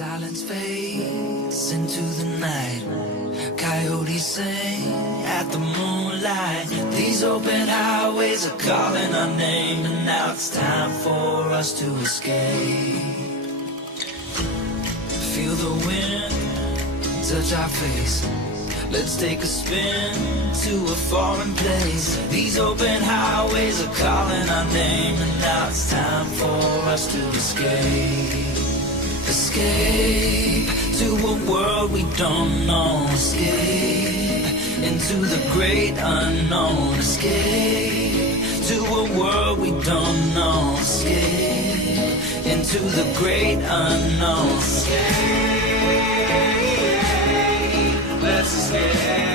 Silence fades into the night. Coyotes sing at the moonlight. These open highways are calling our name, and now it's time for us to escape. Feel the wind touch our face. Let's take a spin to a foreign place. These open highways are calling our name, and now it's time for us to escape. Escape to a world we don't know. Escape into the great unknown. Escape to a world we don't know. Escape into the great unknown. Escape, let's escape.